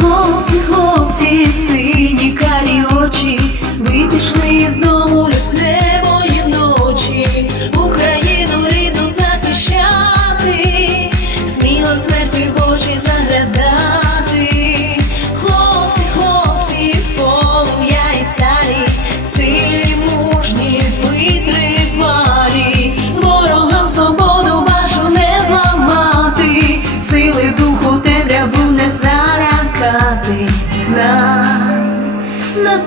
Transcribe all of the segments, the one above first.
хлопці, хлопці.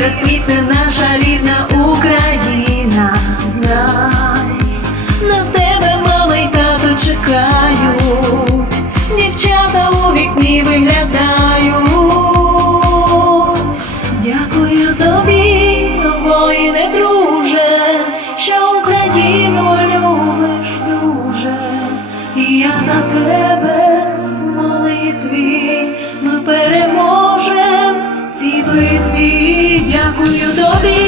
і розквітне наша рідна Україна. Знай, на тебе мама й тато чекають, дівчата у вікні виглядають. Дякую тобі, обоє не друже, що Україну любиш дуже, і я за тебе. Дякую тобі.